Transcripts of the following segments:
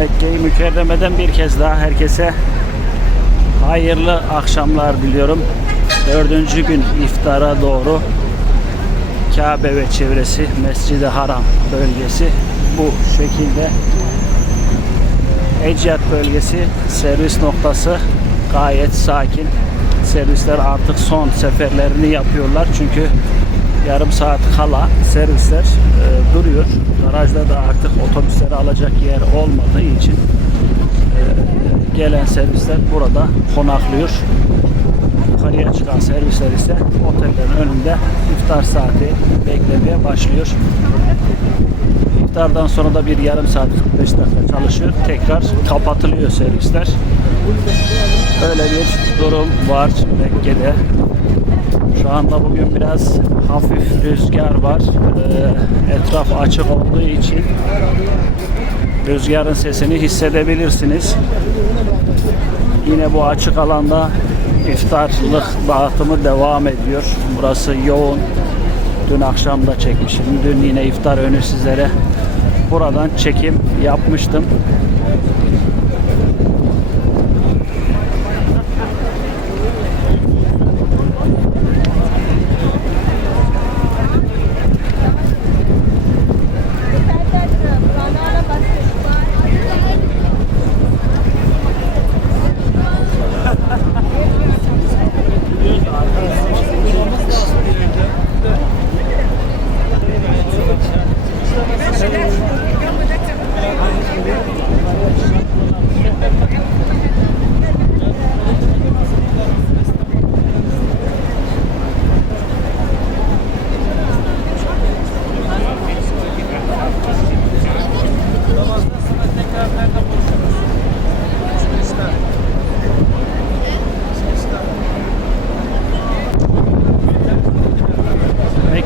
Mekke-i Mükerreme'den bir kez daha herkese hayırlı akşamlar diliyorum. Dördüncü gün iftara doğru Kabe ve çevresi Mescid-i Haram bölgesi bu şekilde. Eciyat bölgesi servis noktası gayet sakin. Servisler artık son seferlerini yapıyorlar çünkü yarım saat kala servisler e, duruyor. Garajda da artık otobüsleri alacak yer olmadığı için e, gelen servisler burada konaklıyor. Yukarıya çıkan servisler ise otellerin önünde iftar saati beklemeye başlıyor. İftardan sonra da bir yarım saat 45 dakika çalışıyor. Tekrar kapatılıyor servisler. Öyle bir durum var Mekke'de. Şu anda bugün biraz hafif rüzgar var. Ee, etraf açık olduğu için rüzgarın sesini hissedebilirsiniz. Yine bu açık alanda iftarlık dağıtımı devam ediyor. Burası yoğun. Dün akşam da çekmişim. Dün yine iftar önü sizlere buradan çekim yapmıştım.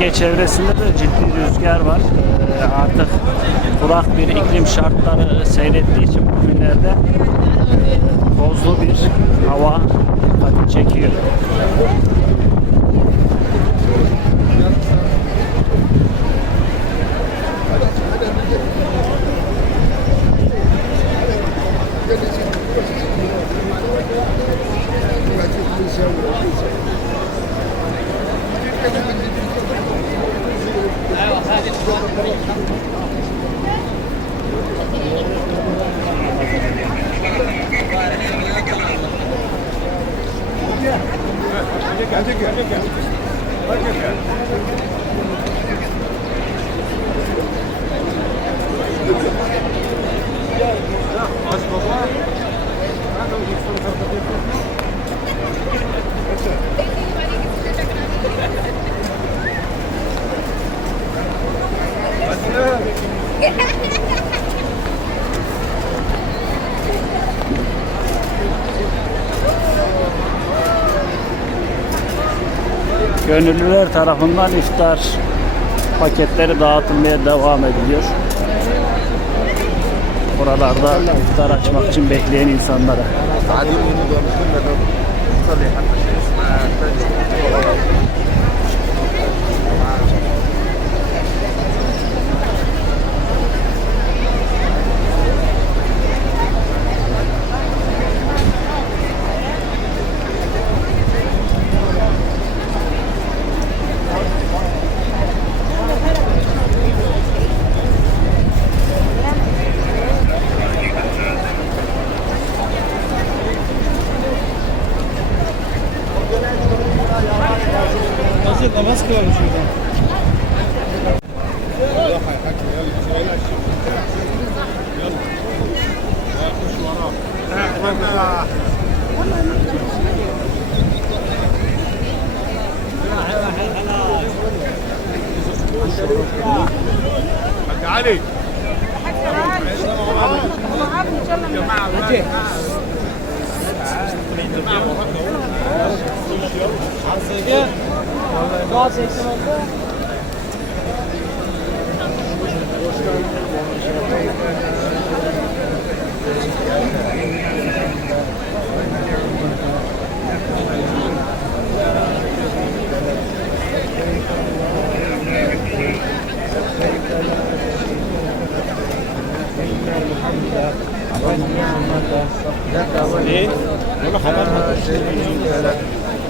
Mekke çevresinde de ciddi rüzgar var. Ee, artık kurak bir iklim şartları seyrettiği için bugünlerde tozlu bir hava dikkati çekiyor. Aç baba. Gönüllüler tarafından iftar paketleri dağıtılmaya devam ediliyor. Buralarda iftar açmak için bekleyen insanlara. Daha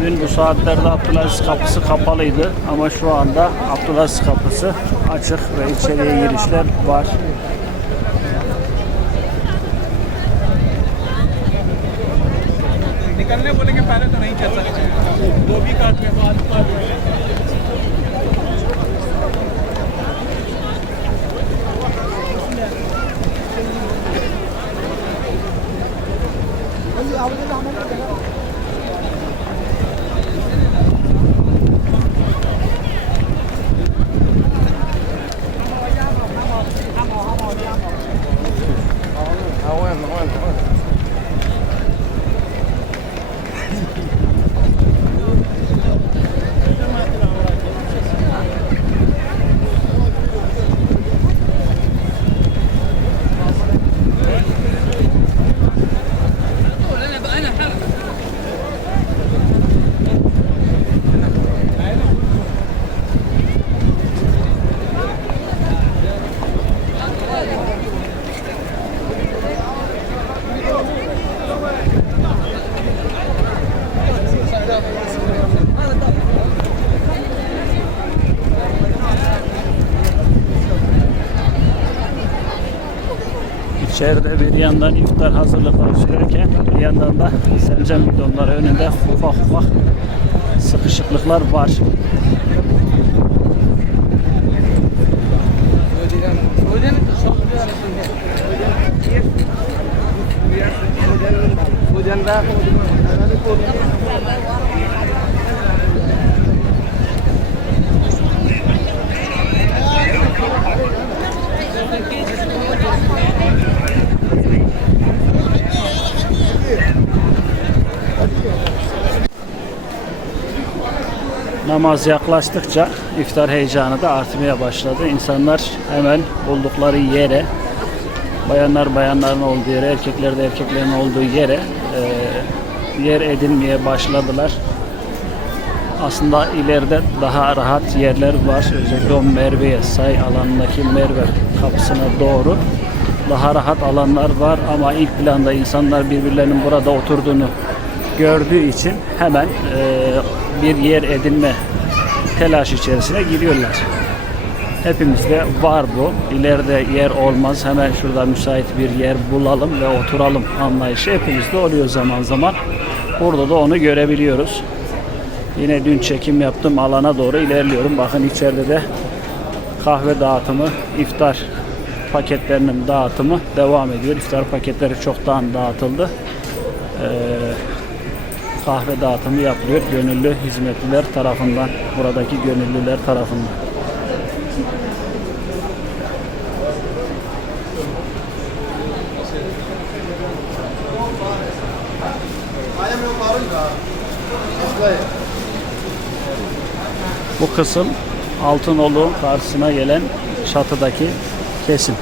Dün bu saatlerde Abdülaziz kapısı kapalıydı ama şu anda Abdülaziz kapısı açık ve içeriye girişler var. निकलने बोलेंगे पहले तो नहीं चल सकते दो भी काट के बाद İçeride bir yandan iftar hazırlıkları sürerken bir yandan da semcem bidonları önünde ufak ufak sıkışıklıklar var. Namaz yaklaştıkça iftar heyecanı da artmaya başladı. İnsanlar hemen buldukları yere, bayanlar bayanların olduğu yere, erkekler de erkeklerin olduğu yere e, yer edinmeye başladılar. Aslında ileride daha rahat yerler var. Özellikle o Merve'ye, say alanındaki Merve kapısına doğru daha rahat alanlar var ama ilk planda insanlar birbirlerinin burada oturduğunu gördüğü için hemen e, bir yer edinme telaş içerisine giriyorlar. Hepimizde var bu. İleride yer olmaz. Hemen şurada müsait bir yer bulalım ve oturalım anlayışı hepimizde oluyor zaman zaman. Burada da onu görebiliyoruz. Yine dün çekim yaptım alana doğru ilerliyorum. Bakın içeride de kahve dağıtımı, iftar paketlerinin dağıtımı devam ediyor. İftar paketleri çoktan dağıtıldı. Ee, kahve dağıtımı yapılıyor gönüllü hizmetliler tarafından, buradaki gönüllüler tarafından. Bu kısım Altınoluk karşısına gelen çatıdaki kesim.